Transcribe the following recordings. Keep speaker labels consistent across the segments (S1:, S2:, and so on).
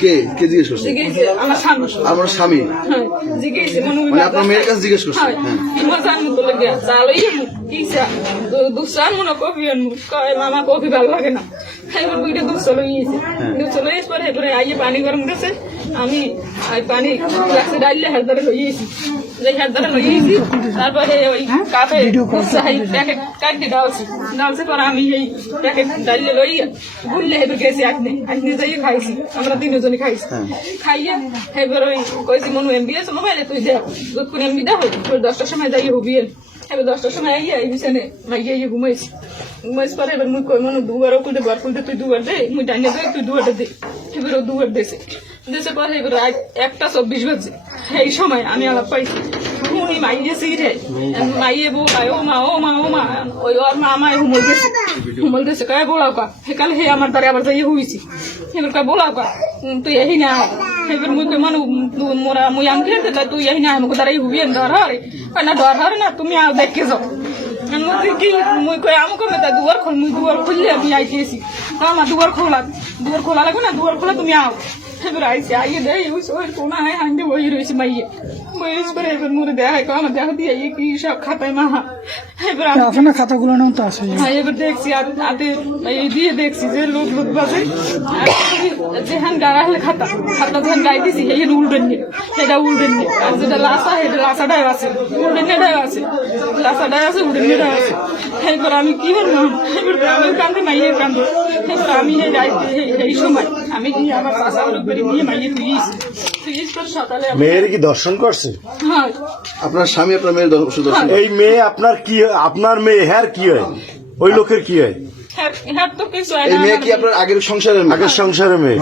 S1: কি
S2: কি?
S3: জিজ্ঞেস করছে?
S2: আমার স্বামী। হ্যাঁ মনে
S3: আপনার মেয়ের কাছে জিজ্ঞেস করছে।
S2: হয়
S3: হ্যাঁ
S2: কিসা দুসান মনে কফি কয় মামা কফি ভালো লাগে না। এবার দুইটা দুধ দুধ পরে এবারে আইয়ে পানি গরম গেছে আমি পানি গ্লাসে ডাইলে হাজারে লই গেছি। যে হাজারে লই গেছি তারপরে ওই কাপে সাই প্যাকেট কাটি ডালছি ডালছে পরে আমি এই প্যাকেট ডাইলে লই ভুললে এবার গেছি আপনি আপনি যাই খাইছি। আমরা খাইছি। খাইয়া এবার ওই কইছি মনু এমবি আছে মোবাইলে তুই দেখ। দুধ করে এমবি দেখ তোর দশটার সময় যাই হবি এবার দশটার সময় আইয়া এই বিছানে মাইয়া ইয়ে ঘুমাইছি ঘুমাইছি পরে এবার মুই কই, মনু দুবার খুলতে বার খুলতে তুই দুবার দে, মুই ডাইনে দে, তুই দুবারটা দে। এবার ও দুবার দেছে। দেশে পরে এবার একটা চব্বিশ বাজে এই সময় আমি আলাপ পাইছি উনি মাইয়ে সিরে মাইয়ে বউ আয় ও মা ও মা ও মা। ওই ওর মা আমায় হুমল গেছে হুমল গেছে কয়, বলাও কা হেকালে হে আমার দ্বারা আবার যাই হইছি। এবার কয়, বলাও কা তুই এই না আয়। এবার মুই কই মানু মোরা মুই আম খেতে তা তুই এই না আমাকে দ্বারাই হুবি ডর হরে কয় না ডর হরে না তুমি আও দেখে যাও আমি বলছি কি মুই কই আমাকে মেতা দুয়ার খোল মুই দুয়ার খুললে আমি আইতেছি আমার দুয়ার খোলা দুয়ার খোলা লাগবে না দুয়ার খোলা তুমি আও এবার আইসি আইয়ে দেয় ওই সবাই কোনা হয় হাঙ্গে বই রয়েছে মাইয়ে বই করে এবার মুড়ে দেয়া হয় আমার দেখা দিয়ে এই কি সব খাতায় মাহা এবার
S4: আপনার খাতাগুলো নাও তো আছে
S2: হ্যাঁ এবার দেখছি হাতে এই দিয়ে দেখছি যে লুট লুট বাজে যেহান গাড়া হলে খাতা খাতা যেহান গাই দিছি এই উল্টেন নিয়ে সেটা উল্টেন নিয়ে আর যেটা লাসা সেটা লাসাটাই আছে উল্টেন নিয়েটাই আছে লাসাটাই আছে উল্টেন নিয়েটাই আছে এরপর আমি কি করব এবার আমি কান্দে মাইয়ে কান্দে আমি এই সময় আমি গিয়ে আমার করে নিয়ে মাইয়ে
S1: মেয়ের কি দর্শন করছে?
S2: হ্যাঁ।
S3: আপনার স্বামী আপনার মেয়ের দর্শন সুদর্শন
S1: এই মেয়ে আপনার কি আপনার মেয়ে হ্যার কি হয়? ওই লোকের কি হয়?
S2: হ্যাঁ হ্যাঁ হয়
S3: এই মেয়ে কি আপনার আগের সংসারের মেয়ে?
S1: আগের সংসারে মেয়ে।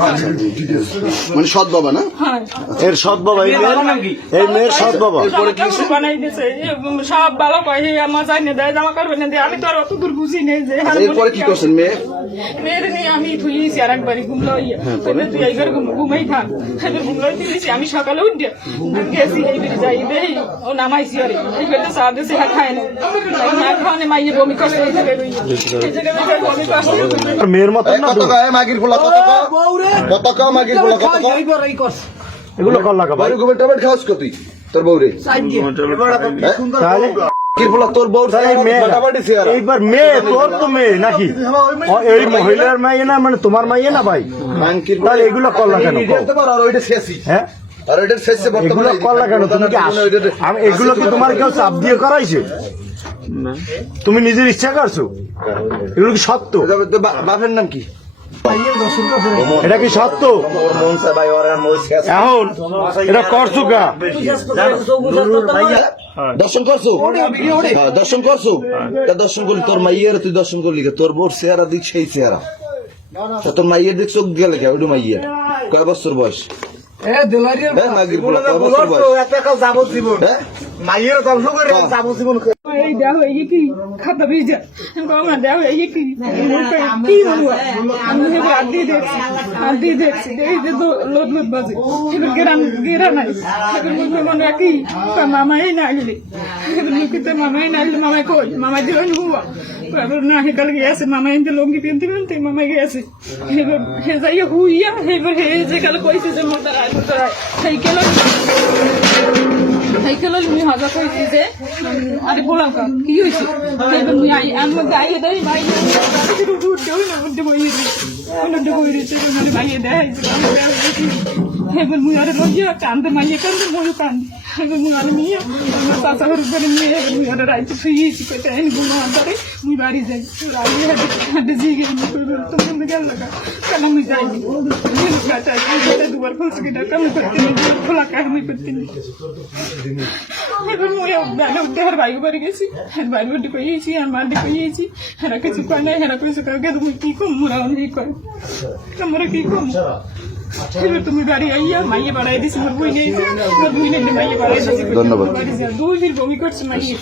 S3: মানে সৎ বাবা না?
S2: হ্যাঁ।
S1: এর সৎ বাবা এই মেয়ের এই মেয়ের সৎ বাবা।
S2: বানাই দিছে সব ভালো কয় আমার জানি দেয় জামা কাপড় এনে দেয়। আমি তো আর অত দূর বুঝি নেই যে
S3: এরপরে কি করছেন মেয়ে?
S2: মেয়ের নিয়ে আমি থুইছি আর একবারই ঘুমলো তুই এইবার ঘুমাই থাক। এবার ঘুমলো দিয়েছি আমি সকালে উঠে গেছি যাই দেই ও নামাইছি আরে এই বেটা চা দিয়েছে হ্যাঁ খায় না না মাইয়ে বমি কষ্ট এই জায়গায়
S1: মেয়ের মতন না
S3: কত কয় মাগির পোলা কত কত মাগির পোলা কত
S1: এগুলো কল লাগা ভাই।
S3: গোবর টমেট কত তুই তোর বউরে? তোর
S1: মেয়ে এইবার মেয়ে তোর তো মেয়ে নাকি? এই মহিলার মাইয়ে না মানে তোমার মাইয়ে না ভাই? তাহলে এগুলো কল লাগানো
S3: আর
S1: হ্যাঁ?
S3: ওইটা শেষে
S1: এগুলো কল লাগানো তুমি কি এগুলো কি তোমার কেউ চাপ দিয়ে করাইছে? তুমি নিজের ইচ্ছা করছ? এগুলো কি সত্য?
S3: বাপের নাম কি?
S1: এটা কি সত্য? এখন এটা করছ কা?
S3: দর্শন করছ? হ্যাঁ, দর্শন করছ? তা দর্শন করলি তোর মাইয়ের তুই দর্শন করলি? তোর বোর চেহারা দিক সেই চেহারা। তোর মাইয়ের দিক চোখ গেলে কে? ওইটা মাইয়া কয় বছর বয়স? হ্যাঁ, মাগির পোলা, কয় বছর বয়স হ্যাঁ?
S2: এই দেখো এই কি খাতা ভিজা আমি কম না দেখো এই কি? কি বলব? আমি হেবে হাত দিয়ে দেখছি দিয়ে দেখছি। এই যে দো- লোদ লোদ বাজে। এবার গেরাম গেরা নাই। এবার মুখে মনে রাখি মামাই না আইলে এবার মুখিতে মামাই না আইলে মামাই কই? মামাই দিলেন হুয়া এবার না হেকাল গিয়েছে মামাই এনতে লঙ্গি কিনতে কিনতে মামাই গিয়েছে এবার হে হুইয়া এবার হে যে কাল কইছে যে আয় সেই কেন? সাইকেল মুই হাজা কইছি যে? উম, আরে বলাম কা হয়েছে এবার মুই আই আম গাইয়ে দেই ভাই। উঠে উঠে না উঠে বই দিছি উঠে বই দিছি মানে ভাইয়ে দেই এবার মুই আরে লইয়া কান্দে মাইয়ে কান্দে মুই কান্দে। এবার মুই আরে নিয়ে আমার চাচা ঘর করে নিয়ে এবার মুই আরে রাইতে শুয়েছি কইতে এনে গুলো আন্দারে মুই বাড়ি যাই রাইতে হাতে হাতে জিগে মুই কইবে তুমি মুই গেল লাগা কেন মুই যাইনি মুই কাটা এই দুবার খুলছে কিনা কেন করতে খোলা কাজ মুই করতে এবার মুই ব্যানে উঠে আর বাইক বাড়ি গেছি আর বাইরে উঠে কইয়েছি আর মাটি কইয়েছি হেরা কিছু কয় নাই হেরা কইছে কয় গেদ মুই কি কম মোরা অনেক কয় তোমরা কি কম এবার তুমি বাড়ি আইয়া মাইয়ে বাড়াই দিছি মোর বই নেই মোর বই নেই মাইয়ে বাড়াই দিছি
S3: ধন্যবাদ।
S2: দুই ফির বমি করছে মাইয়ে